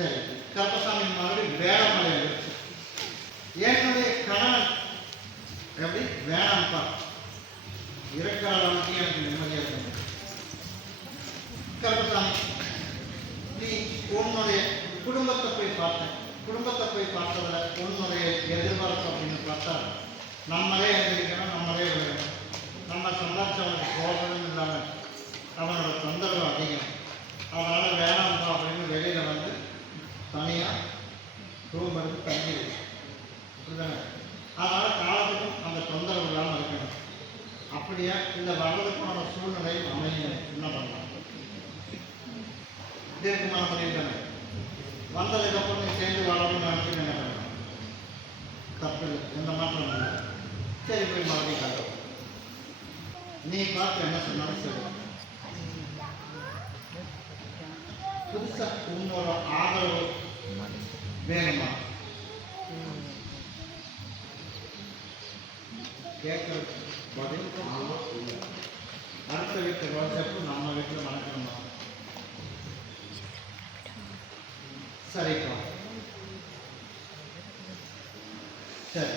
சரி, கருப்பசாமி மாதிரி வேளமலை வச்சு என்னுடைய கணவன் எப்படி வேணாம்ப்பா இருக்கிற அளவுக்கு எனக்கு நிம்மதியாக இருக்கணும். கருப்பசாமி, நீ உன்னுடைய குடும்பத்தை போய் பார்த்தேன். குடும்பத்தை போய் பார்த்ததில் உன்னுடைய எதிர்பார்ப்பு அப்படின்னு பார்த்தா நம்மளே எழுந்திருக்கணும், நம்மளே விளையணும். நம்ம சம்பாதிச்சவனுக்கு போகணும் இல்லாமல் அவனோட தொந்தரவு அதிகம். அதனால் வேணாம்ப்பா அப்படின்னு வெளியில் வந்து தனியாக ரூம் எடுத்து தங்கிடுது. அப்படிதானே? அதனால் காலத்துக்கும் அந்த தொந்தரவு இல்லாமல் இருக்கணும். அப்படியே இந்த வர்றதுக்கான சூழ்நிலையும் அமைய என்ன பண்ணலாம்? தீர்க்கமான முடிவு தானே. வந்ததுக்கப்புறம் நீ சேர்ந்து வளரணும்னு நினச்சி என்ன பண்ணலாம்? தப்பு இல்லை, எந்த மாற்றம் இல்லை. சரி, போய் மறுபடியும் காட்டும். நீ பார்த்து என்ன சொன்னாலும் சரி. புதுசாக உன்னோட ஆதரவு வேணுமா? கேட்கறது பதில் ஆமாம் இல்லை. அடுத்த வீட்டு ரோஜப்பு நம்ம வீட்டில் நடக்கணுமா? சரிப்பா, சரி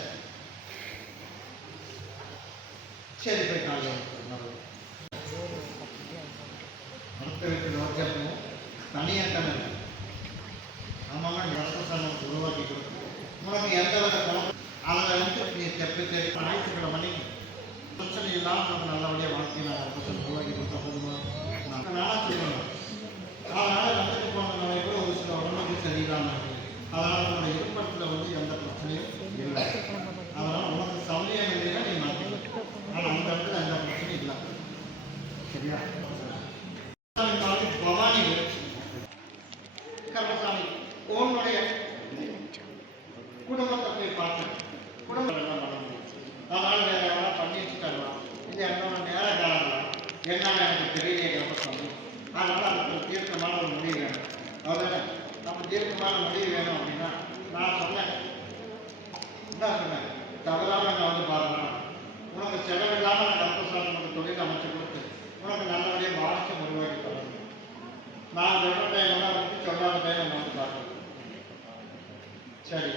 சரி, போய் காலையில் அடுத்த வீட்டு ரோஜப்பும் தனியாக தானே. ஆமாம், ரத்தசானம் உருவாக்கி கொடுத்து உனக்கு எந்த வித குழப்பம் அதில் வந்து நீ தெப்பி தேடி ஞாயிற்றுக்கிழமை மணி பிரச்சனை இல்லாமல் நமக்கு நல்லபடியாக வாழ்க்கை நான் ரத்தசானம் உருவாக்கி கொடுத்தா போதுமா? நானாக சொல்லணும். அதனால் வந்துட்டு போனவங்க கூட ஒரு சில உடம்புக்கு சரியில்லாமல் இருக்குது. அதனால் உன்னோட இருப்பத்தில் வந்து எந்த பிரச்சனையும் இல்லை. அதனால் உனக்கு சௌரியம் இல்லைன்னா நீ மாற்றிக்கலாம். ஆனால் அந்த இடத்துல எந்த பிரச்சனையும் இல்லை. சரியா? பவானி கருப்பசாமி, உன்னுடைய குடும்பத்தை போய் பார்த்தேன். குடும்பம் என்ன பண்ண முடியும்? அதனால் வேறு யாராவது பண்ணி வச்சுக்கலாம். இது என்னோட நேர காலம் என்னன்னு எனக்கு தெரியலையே கருப்பசாமி. அதனால் அதுக்கு தீர்க்கமான ஒரு முடிவு வேணும். அதானே? நம்ம தீர்க்கமான முடிவு வேணும் அப்படின்னா நான் சொன்னேன், என்ன சொன்னேன்? தவறாமல் நான் வந்து பாருங்கள், உனக்கு செலவில்லாமல் நான் கருப்பசாமி உனக்கு தொழில் அமைச்சு கொடுத்து உனக்கு நல்லபடியாக வாரிசை உருவாக்கி தரணும். நான் சொல்கிற டைம் வந்து சொல்லாத டைம் நம்ம வந்து பார்க்கணும். சரி,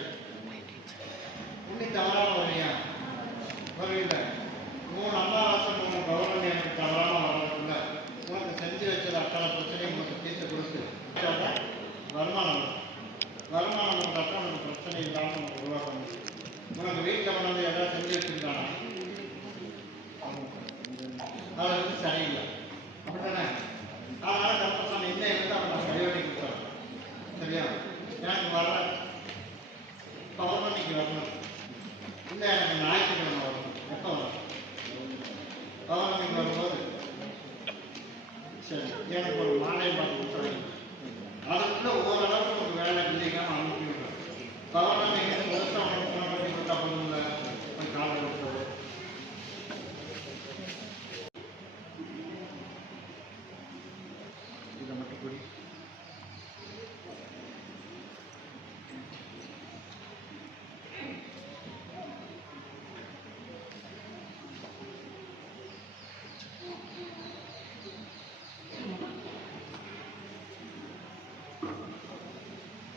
இன்னி தவறாமல் வருவியா? வருவீங்க. 3 அமாவாசை 3 பௌர்ணமி எனக்கு தவறாமல் வர்றதுக்குள்ள உனக்கு செஞ்சு வச்சது அத்தனை பிரச்சனையும் உனக்கு தீர்த்து கொடுத்து வருமானம் வரும். வருமானம் வந்தாக்கா உனக்கு பிரச்சனை இல்லாமல் உனக்கு உருவாக்க முடியும். உனக்கு வீட்டில் வந்து எதாவது செஞ்சு வச்சுருக்கானா? அதை வந்து சரியில்லை, அப்படித்தானே? அதனால் கருப்பசாமி இன்னும் எடுத்து அவன் நான் சரி பண்ணி கொடுத்தேன். சரியா? எனக்கு வர பௌர்ணமிக்கு வரணும், இல்லை எனக்கு ஞாயிற்றுக்கிழமை வரணும். எப்போ வரும்? பௌர்ணமிக்கு வரும்போது சரி, எனக்கு ஒரு மாலை பார்த்து கொடுத்துருங்க. அதுக்குள்ள ஓரளவுக்கு ஒரு வேலை இல்லைங்க அனுப்பி விடுறேன். பௌர்ணமிக்கு முழுசாக அவனுக்கு பணம் கட்டி கொடுத்தா போதும்ல, போய் காலை கொடுத்தது. இதை மட்டும் கூடி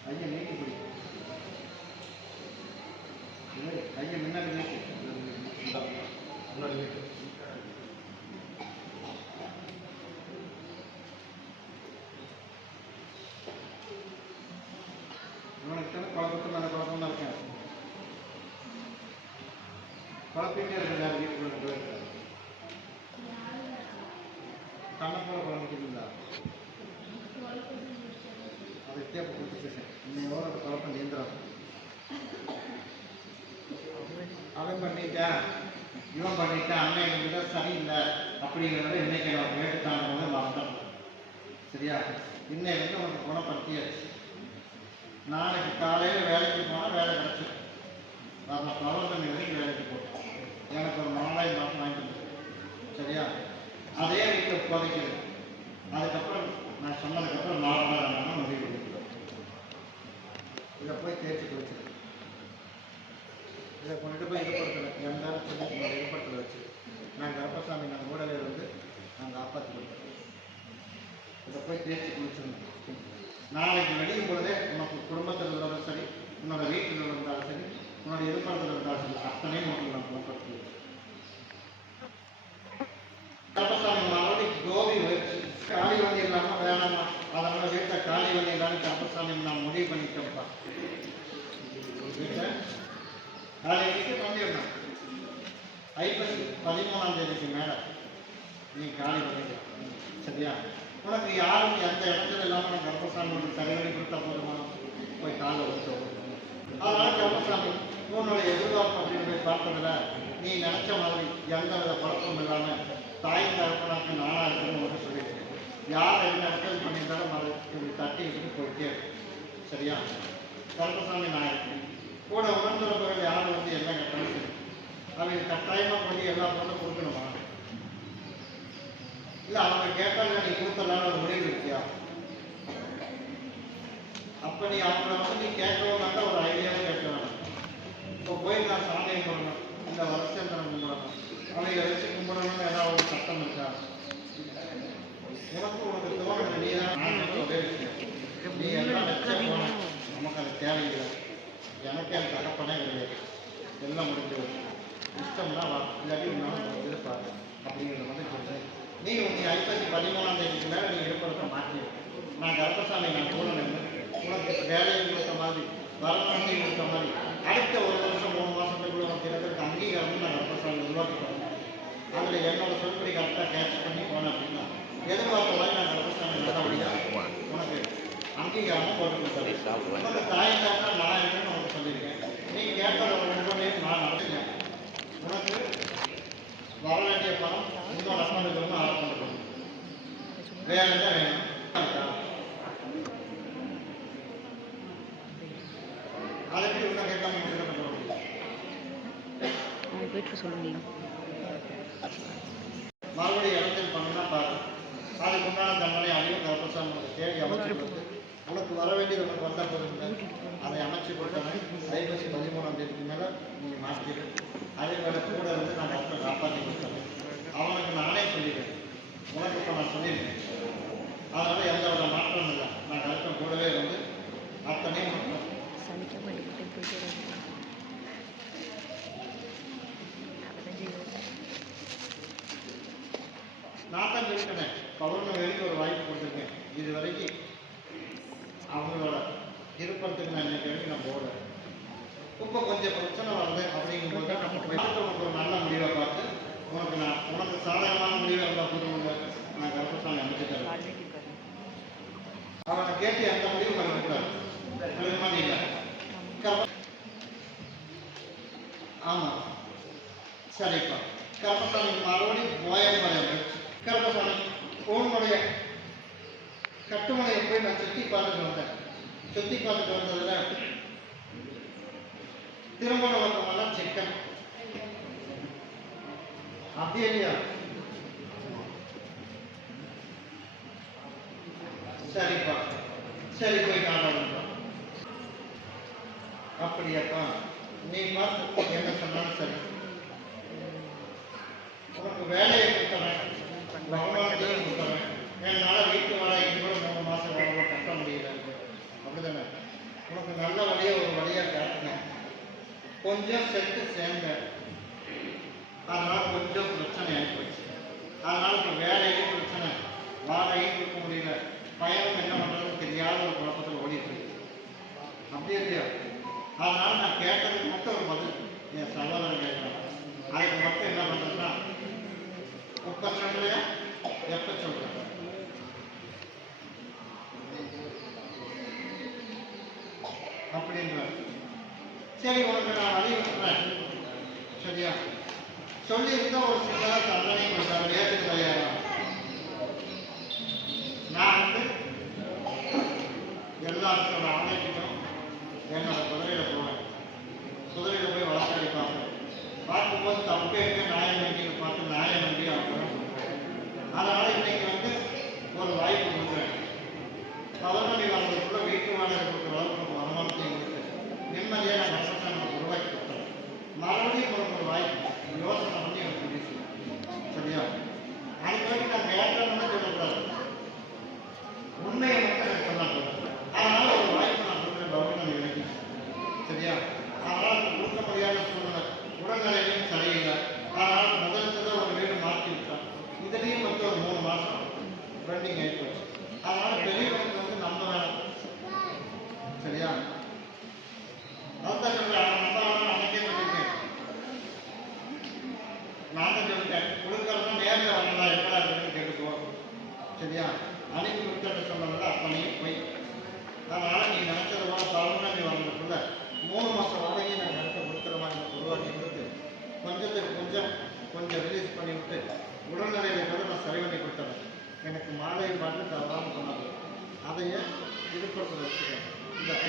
கையை நீட்டி பிடி. கையை முன்னாடி நீட்டி. இவனுக்கு தானே குழப்பத்தில் அந்த குழப்பம் தான் இருக்கேன். குழப்பிட்டே இருக்கிற யார் வீட்டுக்குள்ள போயிருக்காரு? கண்ணை போல குழம்பிக்கிட்டீங்களா? அதை தேப்ப கொடுத்துட்டு இன்னையோட அந்த குழப்பம் நீந்திரம். அவன் பண்ணிட்டேன், இவன் பண்ணிட்டேன், அண்ணன் எங்கிட்ட சரியில்லை அப்படிங்கிறத இன்னைக்கு நான் கேட்டுட்டாங்க மறந்தேன். சரியா? இன்னைக்கு வந்து உனக்கு குணப்படுத்தியாச்சு. நாளைக்கு காலையில் வேலைக்கு போனால் வேலை கிடச்சிடும். நம்ம பௌர்ணமி வரைக்கும் வேலைக்கு போட்டோம். எனக்கு ஒரு மாலை மாதம் வாங்கிட்டு வந்துடும். சரியா? அதே வீட்டில் புதைக்குது. அதுக்கப்புறம் நான் சொன்னதுக்கப்புறம் 4 நாள் முடிவு கொடுக்குறேன். இதை போய் தேய்ச்சி குளிச்சிரு. இதை கொண்டுட்டு போய் இருப்படத்தில் எல்லாரும் சொல்லி இருப்படத்தில் வச்சு நான் கருப்பசாமி நான் கூடவே வந்து நான் காப்பாற்றி கொடுத்தேன். இதை போய் தேய்ச்சி குளிச்சிருந்தேன். நாளைக்கு வெளியும் பொழுதே உனக்கு குடும்பத்தில் இருந்தாலும் சரி, உன்னோட வீட்டில் இருந்தாலும் சரி, உன்னோட எதிர்பார்ப்பில் இருந்தாலும் சரி, அத்தனை உனக்கு நான் குணப்படுத்தி கருப்பசாமி மறுபடியும் கோபி வச்சு காலி வண்டி இல்லாமல் வேணாமா, அதனால வீட்டில் காலி வண்டி இல்லாமல் கருப்பசாமி நான் முடிவு பண்ணிட்டேன்ப்பா. வீட்டில் காலைக்கு பண்ணிடணும். ஐப்பசி 13ஆம் தேதிக்கு மேலே நீ காலி பண்ணிக்கலாம். சரியா? உனக்கு யாரும் எந்த இடத்துல இல்லாமல் நான் கருப்பசாமி உனக்கு சரி பண்ணி கொடுத்தா போதுமா, போய் காலை வச்சு. அதனால கருப்பசாமி உன்னோட எதிர்பார்ப்பு அப்படின்னு போய் பார்த்ததில் நீ நினச்ச மாதிரி எந்த வித குழப்பம் இல்லாமல் தாய் தரப்பனாக்கு நானாக இருக்குன்னு உனக்கு சொல்லியிருக்கேன். யார் என்ன எக்ஸ்பிளைன் பண்ணியிருந்தாலும் அதை இப்படி தட்டி விட்டுட்டு போயிட்டே இருக்கு. சரியா? கருப்பசாமி நான் இருக்கேன் கூட. உணர்ந்துறவர்கள் யாரும் வந்து என்ன கட்டாயம் சரி, அவங்க கட்டாயமாக பண்ணி எல்லா பொருளும் கொடுக்கணுமா? இல்லை அவங்க கேட்டாங்க நீ கொடுத்தலான ஒரு முடிவு இருக்கியா? அப்போ நீ அவங்கள வந்து நீ கேட்கணும்னாக்கா ஒரு ஐடியாவும் கேட்க வேணும். இப்போ போய் நான் சாமியை கும்பிடணும், இந்த வருஷந்திரன் கும்பிடணும், அவங்க வச்சு கும்பிடணும்னு ஏதாவது ஒரு சட்டம் இருக்கா? உனக்கு தோணுது நீ தான். நான் ஒரே விஷயம், நீ எல்லாம் வச்சா போன நமக்கு அது தேவையில்லை. எனக்கே அந்த தகப்பனே கிடையாது. எல்லாம் முடிஞ்சு இஷ்டம்னா வா, இல்லாட்டி நான் இருப்பாரு அப்படிங்கிறத வந்து சொல்றேன். நீ ஐப்பசி 13ஆம் தேதிக்கு மேலே நீ இருப்பதை மாற்றி நான் கருப்பசாமி நான் கூட நின்று உனக்கு வேலையை கொடுத்த மாதிரி வருமானத்தை கொடுத்த மாதிரி அடுத்த ஒரு வருஷம் 3 மாதத்துக்குள்ள உனக்கு இருக்கிறதுக்கு அங்கீகாரம் நான் கருப்பசாமி உருவாக்கி அதில் என்னோட சொல்படி கரெக்டாக கேட்ச் பண்ணி போனேன் அப்படின்னா எதிர்பார்த்த மாதிரி நான் கருப்பசாமி நல்லபடியாக உனக்கு அங்கீகாரமும் போட்டு கொடுத்தேன். உனக்கு தாய் தாத்தா நான் இருக்குன்னு உனக்கு சொல்லியிருக்கேன். நீ கேட்டதை ஒன்றுமே நான் நடத்துகிறேன். உனக்கு வர வேண்டிய பணம் இன்னொரு அக்கௌண்ட்டுக்கு வந்து ஆர்டர் பண்ணணும். வேற என்ன வேணும்? அதுக்கு உள்ள கேட்காம சொல்லுங்க. மறுபடியும் இடத்தில் பண்ணுனா பாரு, அதுக்கு உண்டான தண்டனை அதையும் கருப்பசாமி தேடி அமைச்சு கொடுத்து உனக்கு வர வேண்டியது உனக்கு வந்த போதுங்க அதை அமைச்சு கொடுத்தாங்க. ஐப்பசி 13ஆம் தேதிக்கு மேலே நீங்கள் மாற்றிடு. அதே வேலை கூட வந்து நான் டாக்டர் காப்பாற்றி கொடுத்தேன். அவனுக்கு நானே சொல்லிடுறேன், உனக்கு இப்போ நான் சொல்லியிருக்கேன். அதனால் எந்த வித மாற்றம் இல்லை. நான் கருப்பம் கூடவே இருந்து அத்தனையும் நான் தான் இருக்கேன். பௌர்ணமிக்கு ஒரு வாய்ப்பு கொடுத்துருக்கேன். இது வரைக்கும் அவங்களோட இருப்பதுக்கு நான் இன்னைக்கு வரைக்கும் நான் போகிறேன். இப்போ கொஞ்சம் பிரச்சனை வருது அப்படிங்கும்போது உனக்கு ஒரு நல்ல முடிவை பார்த்து உனக்கு சாதகமான முடிவை இருந்தால் புதுவங்க நான் கருப்பசாமி அமைச்சு தரேன். அவனை கேட்டு எந்த முடிவும் வரக்கூடாது. ஆமாம் சரிப்பா. கருப்பசாமி மறுபடியும் பயம் கருப்பசாமி உன்னுடைய கட்டுமனையை போய் நான் சுற்றி பார்த்துட்டு வந்தேன். சுற்றி பார்த்துட்டு வந்ததில் திருமண வந்தமெல்லாம் சிக்கன் அப்படியே இல்லையா? சரிப்பா சரி போய் காணலாம். அப்படியாப்பா நீ பார்த்து என்ன சொன்னாலும் சரி. உனக்கு வேலையை கொடுத்தவன் வருமானத்தையும் கொடுத்தவன். என்னால் வீட்டு வாடகைக்கு கூட 3 மாதம் வாடகை கட்ட முடியல. அப்படிதானே? உனக்கு நல்ல வழியை ஒரு வழியாக காட்டினேன். கொஞ்சம் செட்டு சேர்ந்தேன். அதனால் கொஞ்சம் பிரச்சனை ஆகிப்போச்சு. அதனால் இப்போ வேலையும் பிரச்சனை, வாடகையும் கொடுக்க முடியல, பயணம் என்ன பண்ணுறதுன்னு தெரியாத ஒரு குழப்பத்தில் ஓடிட்டு இருக்கு. அப்படியே இல்லையா? அதனால் நான் கேட்டதுக்கு மட்டும் ஒரு பதில் என் சகோதரன் கேட்குறேன். அதுக்கு மட்டும் என்ன பண்ணுறதுன்னா இப்போ சொல்லையா எப்போ சொல்கிறேன் அப்படின்ற. சரி உனக்கு நான் வழி விட்டுறேன். சரியா? சொல்லியிருந்தா ஒரு சின்னதாக தண்டனை கொடுத்தாங்க. ஏற்றுக்கு தயாராக நான் வந்து எல்லாத்தோட ஆணைக்கிட்டும் என்னோட குதிரையில் போவேன். குதிரையில் போய் வளர்ச்சாடி பார்ப்பேன். பார்க்கும்போது தப்பே நியாயம் வண்டியை பார்த்து நியாயம் வண்டி அவங்க சொல்கிறேன். அதனால் இன்னைக்கு வந்து ஒரு வாய்ப்பு கொடுக்குறேன். பௌர்ணமி வாழ்றதுக்குள்ள வீட்டு வாடகை கொடுக்குற அளவுக்கு வருமானத்தையும் கொடுத்து நிம்மதியாக நான் கஷ்டத்தை நமக்கு உருவாக்கி கொடுத்தேன். மறுபடியும் ஒரு வாய்ப்பு யோசனை பண்ணி எனக்கு முடிச்சு. சரியா? அதுக்கு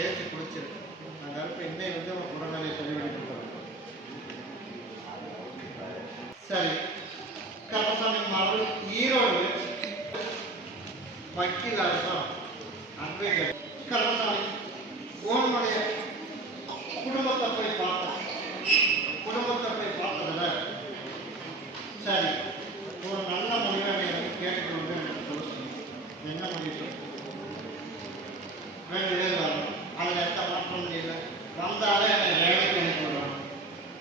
தேய்ச்சி குளிச்சிருக்கு. நான் கருப்பை இன்னை வந்து உடல்நிலை சரி பண்ணி கொடுக்குறேன். சரி, கருப்பசாமி மாவு ஈரோடு வக்கீல் அரசம் அட்வொகேட். கருப்பசாமி உன்னுடைய குடும்பத்தை போய் பார்த்தேன். குடும்பத்தை போய் பார்த்ததுல சரி ஒரு நல்ல முடிவை எனக்கு கேட்டுக்கொண்டு எனக்கு சொல்ல சொன்னீங்க. என்ன முடிவு? 2 பேர் வரணும். அதில் எந்த மாற்றம் முடியல. வந்தாலே என்னை வேலைக்கு அனுப்பி விடுவாங்க.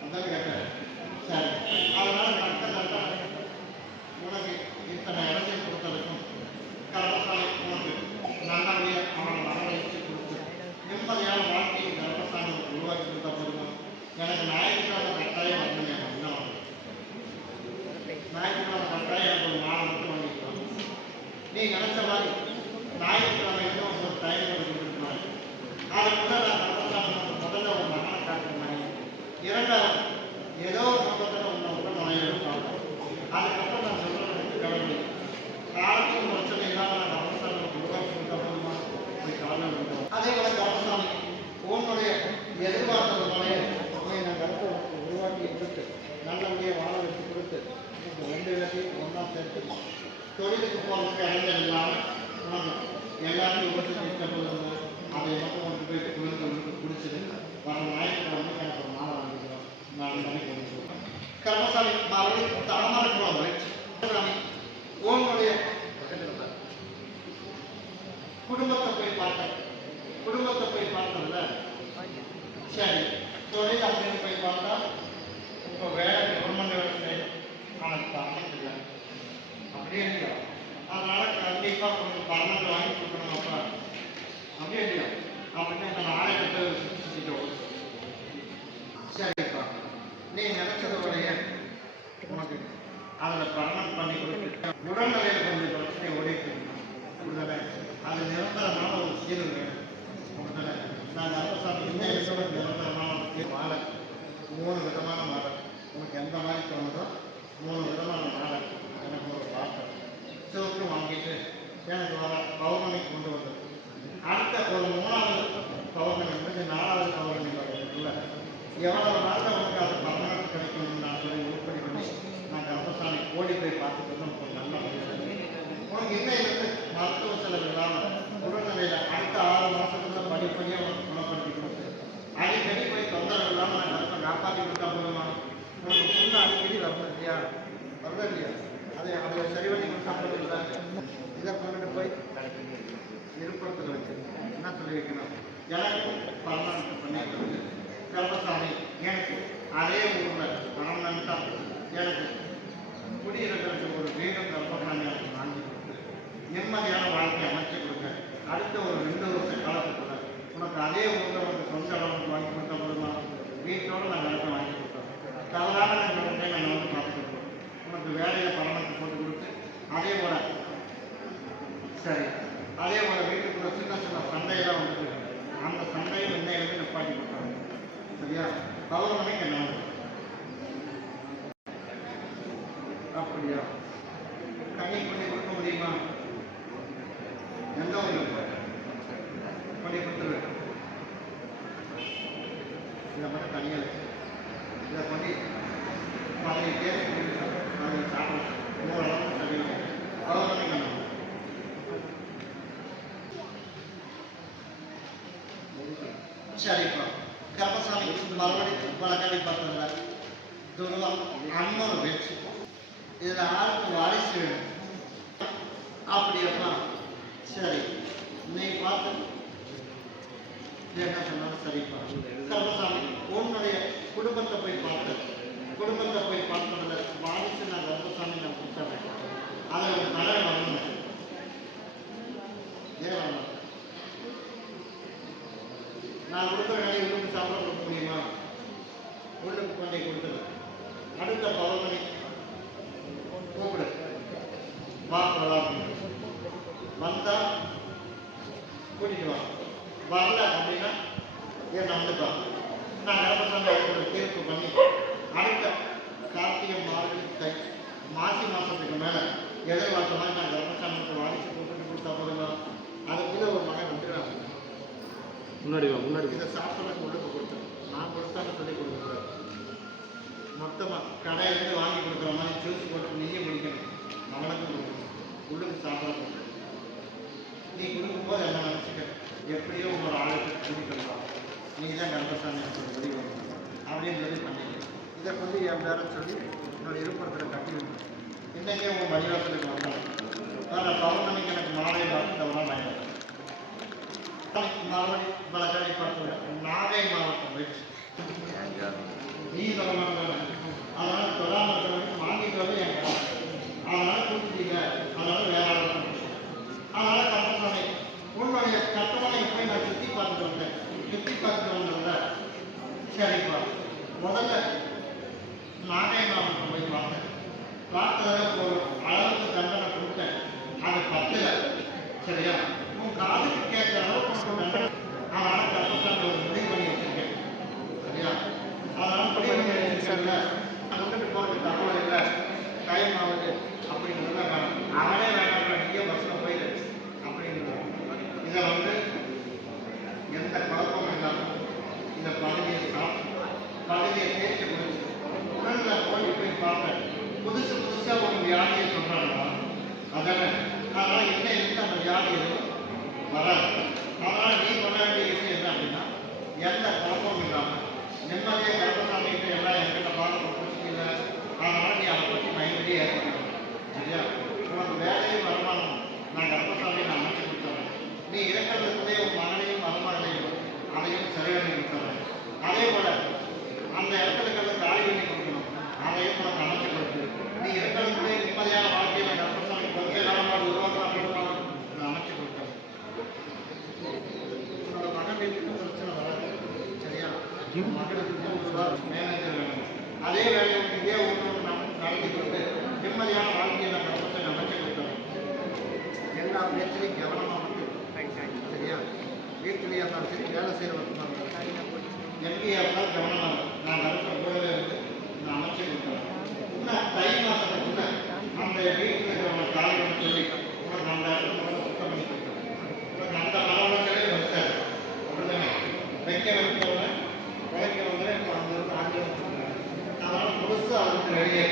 அதான் கேட்டேன். சரி, அதனால கரெக்டாக உனக்கு இத்தனை இடத்தையும் கொடுத்ததுக்கும் கருப்பசாமி உனக்கு நல்லபடியாக அவனை வரவழைச்சு கொடுத்து நிம்மதியான வாழ்க்கையை கருப்பசாமி உருவாக்கி கொடுத்தா போதுமா? எனக்கு ஞாயிற்றுக்கிழமை கட்டாயம் வரணும். எனக்கு என்ன வாங்க ஞாயிற்றுக்கிழமை கட்டாயம் எனக்கு ஒரு மாலை மட்டும் வாங்கிக்கலாம். நீ நினைச்ச மாதிரி ஞாயிற்றுக்கிழமை வந்து ஒரு டைம் கொடுத்துருக்காங்க. அதுக்குள்ள நான் கருப்பசாமி முதல்ல ஒரு மகனை காட்டுறேன். இரண்டாவது ஏதோ ஒரு நோக்கத்தில் உன்னை உள்ள நோயோடு பார்ப்போம். அதுக்கப்புறம் நான் சொல்றதுக்கு கிளம்பி காலத்துக்கும் பிரச்சனை இல்லாமல் நான் கருப்பசாமி உருவாக்கி கொடுத்தா போதுமா? போய் காலம் கொடுத்தோம். அதே போல கருப்பசாமி உன்னுடைய எதிர்பார்த்ததுனாலே நான் கருப்பை உருவாக்கி கொடுத்து நல்லபடியாக வாழ வச்சு கொடுத்து 2 பேரையும் ஒன்றா சேர்த்து தொழிலுக்கு போகிறதுக்கு இளைஞர் இல்லாமல் உனக்கு எல்லாத்தையும் உபயோகிச்சு போதுங்க. அதை மட்டும் கொண்டு போயிட்டு குழந்தைகளுக்கு பிடிச்சது வர ஞாயிற்றுக்கிழமை எனக்கு ஒரு மாலை வாங்கிக்கிறோம். 4 மணிக்கு கொடுத்துருவோம். கருப்பசாமி மறுபடியும் தலைமறைக்குவாங்க. உன்னுடைய குடும்பத்தை போய் பார்த்தேன். குடும்பத்தை போய் பார்த்ததில்ல சரி தொழில் அப்படின்னு போய் பார்த்தா இப்போ வேலை கவர்மெண்ட் வேலை எனக்கு அமைச்சல அப்படியே இல்லையா? அதனால கண்டிப்பாக கொஞ்சம் பர்மனெண்ட் வாங்கி கொடுக்கணும். அப்பா அப்படியே இல்லையா? அப்படின்னு அந்த 1000 சுற்றிக்கிட்டோம். சரிப்பா, நீ நினைச்சதோடைய உனக்கு அதில் பர்மனெண்ட் பண்ணி கொடுத்து உடல்நிலையில் கொஞ்சம் பிரச்சனை ஓடிட்டு அப்படிதானே? அது நிரந்தரமான ஒரு சீரல் வேணும் அப்படிதானே? நான் கருப்பசாமி இந்த விஷயம் நிரந்தரமான மாலை 3 விதமான மாலை உனக்கு எந்த மாதிரி தோணுதோ 3 விதமான மாலை எனக்கு ஒரு பாட்டை சிவப்பு வாங்கிட்டு எனக்கு வர பௌர்ணமிக்கு கொண்டு வந்தது. அடுத்த ஒரு 3வது பௌர்ணமி வந்து 4வது பௌர்ணமி வரதுக்குள்ள எவ்வளவு நாளில் உனக்கு அது பர்மனெண்ட் கிடைக்கும்னு நான் சொல்லி உருப்படி பண்ணி நான் கருப்பசாமி ஓடி போய் பார்த்துட்டு வந்து ஒரு நல்ல முடிவு. உனக்கு என்ன இருக்கு மருத்துவ செலவு இல்லாமல் உடல்நிலையில் அடுத்த 6 மாதத்துல படிப்படியாக உனக்கு குணப்படுத்தி கொடுத்து அடிக்கடி போய் தொந்தரவு இல்லாமல் நான் கருப்பை காப்பாற்றி கொடுத்தா போதுமா? உனக்கு புண்ணு அடிக்கடி வரணும் இல்லையா? வரல இல்லையா? அதை சரி பண்ணி கொடுத்தா போதும் இல்லை? இதை கொண்டுட்டு போய் இருப்பத்தில் வச்சு என்ன சொல்லி வைக்கணும்? எனக்கு பர்மனெண்ட் பண்ணி கொடுத்து கருப்பசாமி எனக்கு அதே ஊரில் பர்மனெண்ட்டா எனக்கு குடியிருக்கிறதுக்கு ஒரு வீடும் கருப்பசாமி எனக்கு வாங்கி கொடுத்து நிம்மதியான வாழ்க்கையை அமைச்சு கொடுங்க. அடுத்த ஒரு 2 வருஷ காலத்துக்குள்ள உனக்கு அதே ஊரில் உனக்கு சொந்த அளவுக்கு வாங்கி கொடுத்தா போதுமா? வீட்டோடு நான் கருப்பை வாங்கி கொடுத்தேன். தவறாக நான் சொல்கிறேன். நான் வந்து பார்த்துக்கிறோம். உனக்கு வேலையை பணத்தை போட்டு கொடுத்து அதே போல சரி அதே போல வீட்டுக்குள்ள சின்ன சின்ன சண்டையெல்லாம் வந்துட்டு அந்த சண்டையை இன்னைக்கு நிப்பாட்டி கொடுத்தாங்க. சரியா? பௌர்ணமிக்கு என்ன அப்படியா? கனி பண்ணி கொடுக்க முடியுமா? எந்த ஒரு பண்ணி கொடுத்துருவேன். இதை மட்டும் தனியாக வச்சு இதை பண்ணி 15 பேர் அதை சாப்பிடும் 3 அளவுக்கு சரியாக பௌர்ணமிக்கு என்ன சரிப்பா. கருப்பசாமி மறுபடியும் வழக்கடி பார்த்ததில்ல துருவா அன்னொரு பேச்சு இதில் யாருக்கு வாரிசு வேணும் அப்படியப்பா? சரி, நீ பார்த்து என்ன சொன்னாலும் சரிப்பா. கருப்பசாமி உன்னுடைய குடும்பத்தை போய் பார்த்ததில்ல வாரிசு நான் கருப்பசாமி நான் கொடுத்துறேன். அதை ஒரு தலைவர் வரணும். ஏன் வரணும்? நான் கொடுக்குற வேலையை உள்ளுக்கு சாப்பிட கொடுக்க முடியுமா? உள்ளுக்கு கொண்டை கொடுத்துரு. அடுத்த பௌர்ணமி கூப்பிடு, வா போகலாம். வந்தால் கூட்டிட்டு வா. வரல அப்படின்னா என்னை வந்துப்பா. நான் கருப்பசாமி ஒரு தீர்ப்பு பண்ணி அடுத்த கார்த்திகை மாசி மாதத்துக்கு மேலே எதிர்பார்த்த மாதிரி நான் கருப்பசாமிக்கு வாரிசு கூப்பிட்டு கொடுத்தா போதுமா? அதுக்குள்ளே ஒரு மகன் வந்துடுறாங்க. இதை சாப்பிட்றதுக்கு உள்ளுக்கு கொடுத்தேன். நான் கொடுத்தான்னு சொல்லி கொடுக்கக்கூடாது. மொத்தமாக கடையிலேருந்து வாங்கி கொடுக்குற மாதிரி ஜூஸ் போட்டு நீயே குடிக்கணும். அவனுக்கு கொடுக்கணும். உள்ளுக்கு சாப்பிட கொடுக்கணும். நீ கொடுக்கும்போது என்ன நினச்சிக்க, எப்படியோ உங்களோட ஆளுக்கு குடிக்கலாம், நீ தான் கர்ப்பசாமி வெளி வரணும் அப்படின்னு சொல்லி பண்ணிக்க. இதை கொண்டு என் பேரன்னு சொல்லி என்னோட இருப்பத்தில் கட்டி விடணும். இன்றைக்கே உங்கள் மணிவாசலுக்கு வந்தாங்க. நான் பௌர்ணமிக்கு எனக்கு மாலை பார்த்து தவறாக வாங்கிட்டேன். மறுபடி பலகாரி பார்த்து நாகை மாவட்டம் போயிடுச்சு. நீ சொல்ல அதனால் தொடாமல் வாங்கிட்டு வந்து என் கடை அதனால் கொடுத்துட்டீங்க, அதனால் வேற அதனால் கர்ப்பசாமி உன்னுடைய கட்டணை போய் நான் சுற்றி பார்த்துட்டு வந்தேன். சுற்றி பார்த்துட்டு வந்ததில்ல சரிப்பா. முதல்ல நாகை மாவட்டம் போய் பார்த்தேன். பார்த்ததில் ஒரு அளவுக்கு தண்டனை கொடுத்தேன். அது 10ல் சரியா உன் காதுக்கு கேட்குற அளவுக்கு தண்டனை. அதனால் கர்ப்பசாமி ஒரு முடிவு பண்ணி வச்சுருக்கேன் சரியா. அதனால் முடிவு பண்ணி வச்சுருக்கேன்ல கொண்டுட்டு போகிறதுக்கு தகவல் இல்லை, டைம் ஆகுது அப்படிங்கிறத வேணும். அவனே வேண்டாம், நீயே பஸ்ஸில் போயிடு அப்படிங்கிறது. இதை வந்து எந்த குழப்பமும் இல்லாமல் இந்த பகுதியை பகுதியை தேய்ச்சி முடிச்சு உடலில் போய் பார்ப்பேன். புதுசாக ஒரு வியாதியை சொல்கிறாங்களா அதனால் என்ன இருந்து அந்த வியாதி எதுவும் வராது. அதனால் நீ பண்ண வேண்டிய விஷயம் என்ன அப்படின்னா, எந்த குழப்பமும் இல்லாமல் நிம்மதியாக கர்ப்பசாமிகிட்ட எல்லாம் என்கிட்ட பார்க்க இல்லை. அதனால் நீ அதை பற்றி மைண்டே ஏற்படுத்தணும் சரியா. உனக்கு வேலையும் வருமானம் நான் கர்ப்பசாமியை நான் அமைச்சு கொடுத்துறேன். நீ இருக்கிறதுக்குள்ளே உன் மகனையும் மருமகனையும் அதையும் சரி பண்ணி கொடுத்துறேன். அதே போல் அந்த இடத்துல இருக்கிறத காலி பண்ணி கொடுக்கணும், அதையும் உனக்கு அமைச்சு கொடுத்து நீ இருக்கிறதுக்குள்ளே நிம்மதியான வாழ்க்கையில் கர்ப்பசாமி கொள்கை காலமாக உருவாக்கலாம் அமைச்சு கொடுத்தேன். உன்னோட மகன் வீட்டுக்கு பிரச்சனை வராது சரியா. மகளுக்கு மேனேஜர் வேணும். அதே வேலையை இதே ஒன்று நடத்தி கொண்டு நிம்மதியான வாழ்க்கையை நான் கர்ப்பத்தை அமைச்சு கொடுத்தேன். எல்லா பேச்சிலையும் கவனமாக வந்து சரியா. வீட்டிலேயே இருந்தாலும் சரி, வேலை செய்கிறவங்க எங்கேயா இருந்தாலும் கவனமாக நான் கருத்தை கூடவே வந்து நான் அமைச்சு கொடுத்தேன். இன்னும் தை மாதத்துக்குள்ள அந்த வீட்டில் இருக்கிறவங்க காலையில் சொல்லி உனக்கு அந்த இடத்துல சுத்தம் பண்ணி கொடுத்தேன். உனக்கு அந்த மரவளர்களே வச்சாரு அப்படிதானே. வைக்க வைக்கிறவங்க உழைக்கிறவங்க இப்போ அங்கே இருந்து ஆங்கிலம் அதனால் முழுசாக அதுக்கு வெளியே